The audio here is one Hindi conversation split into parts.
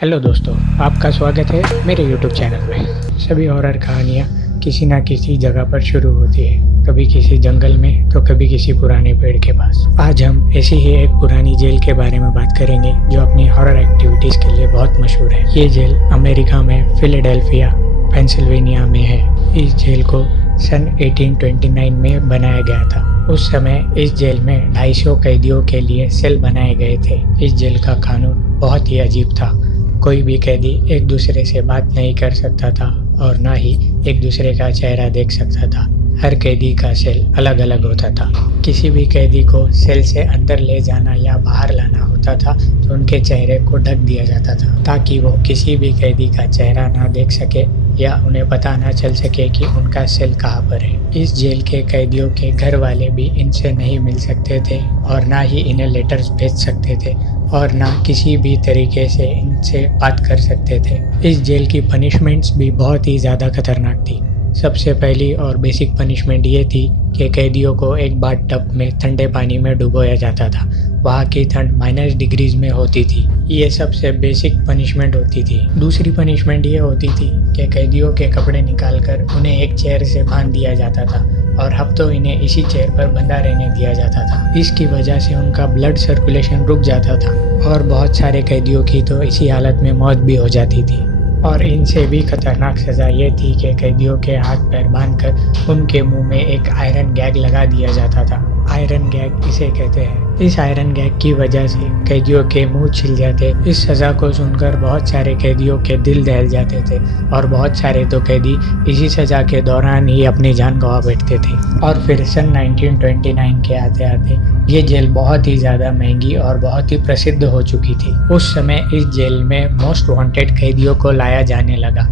हेलो दोस्तों, आपका स्वागत है मेरे YouTube चैनल में। सभी हॉरर कहानियाँ किसी ना किसी जगह पर शुरू होती है, कभी किसी जंगल में तो कभी किसी पुराने पेड़ के पास। आज हम ऐसी ही एक पुरानी जेल के बारे में बात करेंगे जो अपनी हॉरर एक्टिविटीज़ के लिए बहुत मशहूर है। ये जेल अमेरिका में फिलाडेल्फिया पेंसिल्वेनिया में है। इस जेल को सन 1829 में बनाया गया था। उस समय इस जेल में 250 कैदियों के लिए सेल बनाए गए थे। इस जेल का कानून बहुत ही अजीब था। कोई भी कैदी एक दूसरे से बात नहीं कर सकता था और ना ही एक दूसरे का चेहरा देख सकता था। हर कैदी का सेल अलग अलग होता था। किसी भी कैदी को सेल से अंदर ले जाना या बाहर लाना होता था तो उनके चेहरे को ढक दिया जाता था ताकि वो किसी भी कैदी का चेहरा ना देख सके या उन्हें पता ना चल सके कि उनका सेल कहाँ पर है। इस जेल के कैदियों के घर वाले भी इनसे नहीं मिल सकते थे और ना ही इन्हें लेटर्स भेज सकते थे और ना किसी भी तरीके से इनसे बात कर सकते थे। इस जेल की पनिशमेंट्स भी बहुत ही ज़्यादा खतरनाक थी। सबसे पहली और बेसिक पनिशमेंट ये थी कि कैदियों को एक बाथ टब में ठंडे पानी में डुबोया जाता था। वहाँ की ठंड -डिग्रीज में होती थी। ये सबसे बेसिक पनिशमेंट होती थी। दूसरी पनिशमेंट ये होती थी कि कैदियों के कपड़े निकालकर उन्हें एक चेयर से बांध दिया जाता था और हफ्तों इन्हें इसी चेयर पर बंधा रहने दिया जाता था। इसकी वजह से उनका ब्लड सर्कुलेशन रुक जाता था और बहुत सारे कैदियों की तो इसी हालत में मौत भी हो जाती थी। और इनसे भी खतरनाक सज़ा ये थी कि कैदियों के हाथ पैर बांधकर उनके मुंह में एक आयरन गैग लगा दिया जाता था। आयरन गैग इसे कहते हैं। इस आयरन गैग की वजह से कैदियों के मुंह छिल जाते। इस सज़ा को सुनकर बहुत सारे कैदियों के दिल दहल जाते थे और बहुत सारे तो कैदी इसी सज़ा के दौरान ही अपनी जान गंवा बैठते थे। और फिर सन 1929 के आते आते ये जेल बहुत ही ज़्यादा महंगी और बहुत ही प्रसिद्ध हो चुकी थी। उस समय इस जेल में मोस्ट वांटेड कैदियों को लाया जाने लगा।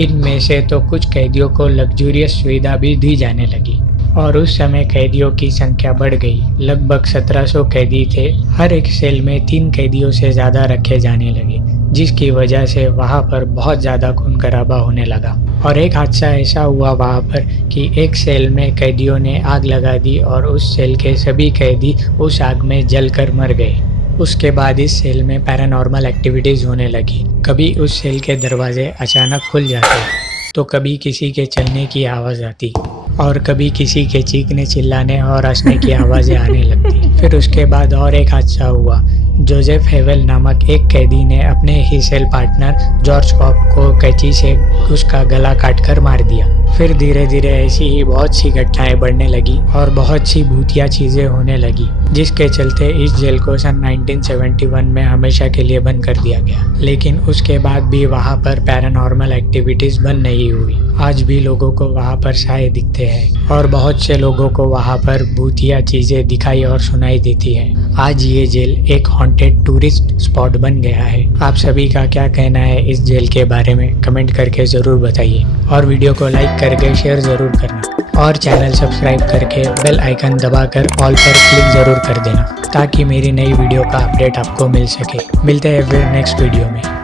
इनमें से तो कुछ कैदियों को लग्जूरियस सुविधा भी दी जाने लगी और उस समय कैदियों की संख्या बढ़ गई। लगभग 1700 कैदी थे। हर एक सेल में 3 कैदियों से ज़्यादा रखे जाने लगे, जिसकी वजह से वहाँ पर बहुत ज़्यादा खून खराबा होने लगा। और एक हादसा ऐसा हुआ वहाँ पर कि एक सेल में कैदियों ने आग लगा दी और उस सेल के सभी कैदी उस आग में जलकर मर गए। उसके बाद इस सेल में पैरानॉर्मल एक्टिविटीज़ होने लगी। कभी उस सेल के दरवाजे अचानक खुल जाते तो कभी किसी के चलने की आवाज़ आती और कभी किसी के चीखने चिल्लाने और हंसने की आवाज़ें आने लगती। फिर उसके बाद और एक हादसा हुआ। जोसेफ हेवेल नामक एक कैदी ने अपने ही सेल पार्टनर जॉर्ज कॉप को कैंची से उसका गला काटकर मार दिया। फिर धीरे धीरे ऐसी ही बहुत सी घटनाएं बढ़ने लगी और बहुत सी भूतिया चीज़ें होने लगी, जिसके चलते इस जेल को सन 1971 में हमेशा के लिए बंद कर दिया गया। लेकिन उसके बाद भी वहाँ पर पैरानॉर्मल एक्टिविटीज़ बंद नहीं हुई। आज भी लोगों को वहाँ पर साए दिखते हैं और बहुत से लोगों को वहाँ पर भूतिया चीज़ें दिखाई और सुनाई देती हैं। आज ये जेल एक हॉन्टेड टूरिस्ट स्पॉट बन गया है। आप सभी का क्या कहना है इस जेल के बारे में कमेंट करके ज़रूर बताइए और वीडियो को लाइक करके शेयर ज़रूर करना और चैनल सब्सक्राइब करके बेल आइकन दबाकर ऑल पर क्लिक ज़रूर कर देना ताकि मेरी नई वीडियो का अपडेट आपको मिल सके। मिलते हैं फिर नेक्स्ट वीडियो में।